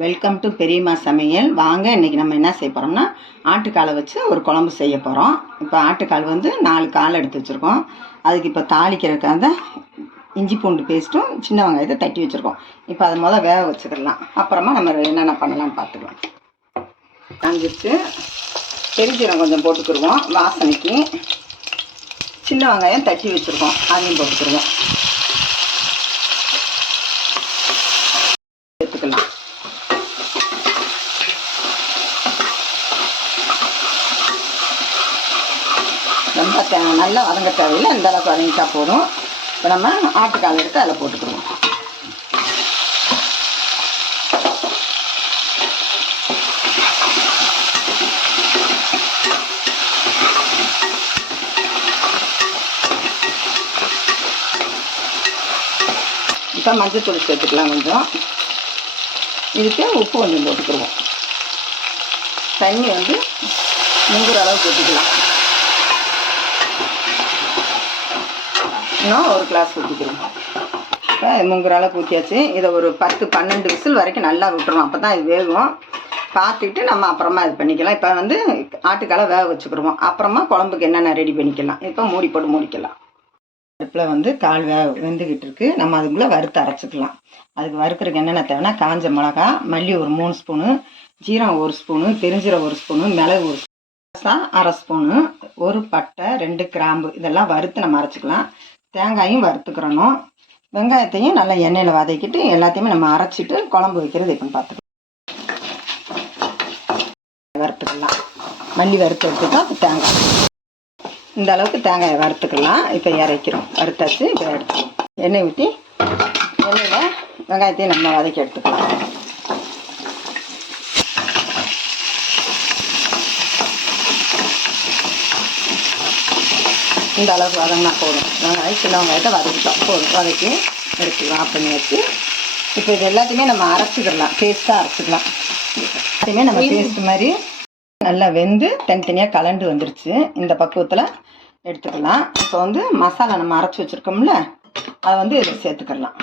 Welcome to பெரியம்மா சமையல். வாங்க இன்றைக்கி நம்ம என்ன செய்ய போகிறோம்னா ஆட்டுக்காலை வச்சு ஒரு குழம்பு செய்ய போகிறோம். இப்போ ஆட்டுக்கால் வந்து 4 கால் எடுத்து வச்சுருக்கோம். அதுக்கு இப்போ தாளிக்கிறதுக்காக இஞ்சி பூண்டு பேஸ்ட்டும் சின்ன வெங்காயத்தை தட்டி வச்சுருக்கோம். இப்போ அதை வேக வச்சுக்கலாம். அப்புறமா நம்ம என்னென்ன பண்ணலாம்னு பார்த்துக்கலாம். காஞ்சிச்சு பெருஞ்சீரகம் கொஞ்சம் போட்டுக்கிடுவோம் வாசனைக்கு. சின்ன வெங்காயம் தட்டி வச்சுருக்கோம், அதையும் போட்டுக்கிடுவோம். எடுத்துக்கலாம். ரொம்ப நல்லா வதங்க தேவையில்லை, இந்த அளவுக்கு வதங்கிட்டா போதும். இப்போ நம்ம ஆட்டுக்கால் எடுத்து அதில் போட்டுக்கிடுவோம். இப்போ மஞ்சள் தூள் சேர்த்துக்கலாம் கொஞ்சம். இதுக்கு உப்பு கொஞ்சம் போட்டுக்கிடுவோம். தண்ணி வந்து முங்குற அளவுக்கு ஊற்றிக்கலாம். இன்னும் ஒரு கிளாஸ் ஊற்றிக்கிறோம். இப்போ முங்குற அளவுக்கு ஊற்றியாச்சு. இதை ஒரு 10-12 விசில் வரைக்கும் நல்லா விட்டுருவோம். அப்போ தான் இது வேகும். பார்த்துக்கிட்டு நம்ம அப்புறமா இது பண்ணிக்கலாம். இப்போ வந்து ஆட்டுக்காலை வேக வச்சுக்கிடுவோம். அப்புறமா குழம்புக்கு என்னென்ன ரெடி பண்ணிக்கலாம். இப்போ மூடி போட்டு மூடிக்கலாம். அடுப்பில் வந்து கால் வெந்துக்கிட்டு இருக்குது. நம்ம அதுக்குள்ளே வறுத்து அரைச்சிக்கலாம். அதுக்கு வறுக்கிறதுக்கு என்னென்ன தேவைன்னா காஞ்ச மிளகா, மல்லி ஒரு 3 ஸ்பூனு, ஜீரகம் 1 ஸ்பூனு, பெருஞ்சீரகம் 1 ஸ்பூனு, மிளகு 1 ஸ்பூனு, 1/2 ஸ்பூனு, ஒரு பட்டை, 2 கிராம்பு இதெல்லாம் வறுத்து நம்ம அரைச்சிக்கலாம். தேங்காயும் வறுத்துக்கிறணும். வெங்காயத்தையும் நல்லா எண்ணெயில் வதக்கிட்டு எல்லாத்தையுமே நம்ம அரைச்சிட்டு குழம்பு வைக்கிறது எப்படின்னு பார்த்துக்கலாம். வறுத்துக்கலாம். மல்லி வறுத்து எடுத்துக்கலாம். தேங்காய் இந்த அளவுக்கு தேங்காயை வறுத்துக்கலாம். இப்போ இறக்கிறோம். வறுத்தாச்சு. இப்போ எடுத்துக்கலாம். எண்ணெய் ஊற்றி எண்ணெயில் வெங்காயத்தையும் நம்ம வதக்கி எடுத்துக்கலாம். இந்த அளவுக்கு வதங்கினா போதும். வெங்காயம் சின்ன வெங்காயத்தை வதக்கிட்டோம் போதும். வதக்கி எடுத்துக்கலாம். ஆஃப் பண்ணி வச்சு இப்போ இது எல்லாத்தையுமே நம்ம அரைச்சிக்கலாம். பேஸ்ட்டாக அரைச்சிக்கலாம். எல்லாத்தையுமே நம்ம பேஸ்ட் மாதிரி நல்லா வெந்து தனித்தனியாக கலண்டு வந்துருச்சு. இந்த பக்குவத்தில் எடுத்துக்கலாம். இப்போ வந்து மசாலா நம்ம அரைச்சி வச்சுருக்கோம்ல, அதை வந்து இதில் சேர்த்துக்கலாம்.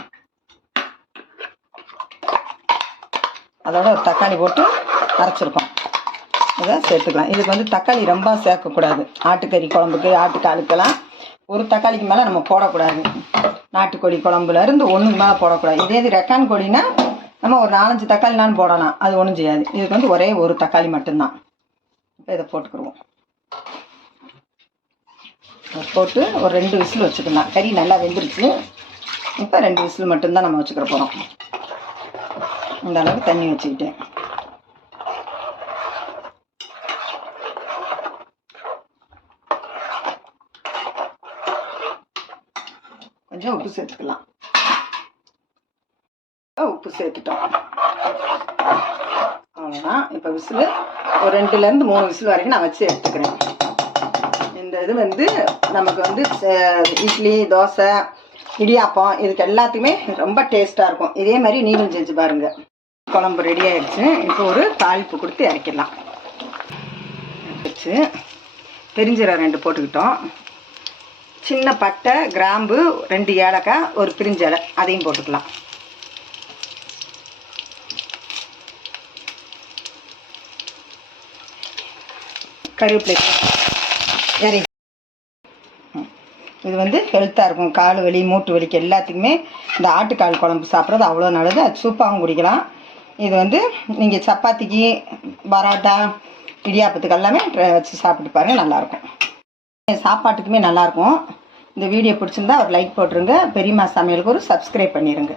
அதோட ஒரு தக்காளி போட்டு அரைச்சிருக்கோம். இதை சேர்த்துக்கலாம். இதுக்கு வந்து தக்காளி ரொம்ப சேர்க்கக்கூடாது. ஆட்டுக்கறி குழம்புக்கு ஆட்டுக்காலுக்கெல்லாம் ஒரு தக்காளிக்கு மேலே நம்ம போடக்கூடாது. நாட்டுக்கோழி குழம்புலேருந்து 1க்கு மேலே போடக்கூடாது. இதே இது ரெக்கான் கோழினா நம்ம ஒரு 4-5 தக்காளினாலும் போடலாம். அது ஒன்றும் செய்யாது. இதுக்கு வந்து ஒரே ஒரு தக்காளி மட்டும்தான். இப்போ இதை போட்டுக்கிடுவோம். போட்டு ஒரு 2 விசில் வச்சுக்கலாம். கறி நல்லா வெந்துருச்சு. இப்போ 2 விசில் மட்டும்தான் நம்ம வச்சுக்கிற போகிறோம். இந்த அளவுக்கு தண்ணி வச்சுக்கிட்டேன். கொஞ்சம் உப்பு சேர்த்துக்கலாம். உப்பு சேர்த்துட்டோம். அவ்வளோதான். இப்போ விசில் ஒரு 2லேருந்து 3 விசில் வரைக்கும் நான் வச்சு எடுத்துக்கிறேன். இந்த இது வந்து நமக்கு வந்து இட்லி, தோசை, இடியாப்பம் இதுக்கு எல்லாத்துக்குமே ரொம்ப டேஸ்ட்டாக இருக்கும். இதே மாதிரி நீங்களும் செஞ்சு பாருங்கள். குழம்பு ரெடி ஆகிடுச்சு. இப்போ ஒரு தாளிப்பு கொடுத்து இறக்கிடலாம். வச்சு பெருஞ்சீரகம் 2 போட்டுக்கிட்டோம். சின்ன பட்டை, கிராம்பு, 2 ஏலக்காய், ஒரு பிரிஞ்சலை அதையும் போட்டுக்கலாம். கருவேப்பிலை சரி. இது வந்து ஹெல்த்தாக இருக்கும். கால் வலி, மூட்டு வலிக்கு எல்லாத்துக்குமே இந்த ஆட்டுக்கால் குழம்பு சாப்பிட்றது அவ்வளோ நல்லது. அது சூப்பாகவும் குடிக்கலாம். இது வந்து நீங்கள் சப்பாத்திக்கு, பரோட்டா, இடியாப்பத்துக்கு எல்லாமே வச்சு சாப்பிட்டு பாருங்கள். நல்லாயிருக்கும். சாப்பாட்டுக்குமே நல்லாயிருக்கும். இந்த வீடியோ பிடிச்சிருந்தா ஒரு லைக் போட்டுருங்க. பெரியம்மா சமையலுக்கு ஒரு சப்ஸ்கிரைப் பண்ணிடுங்க.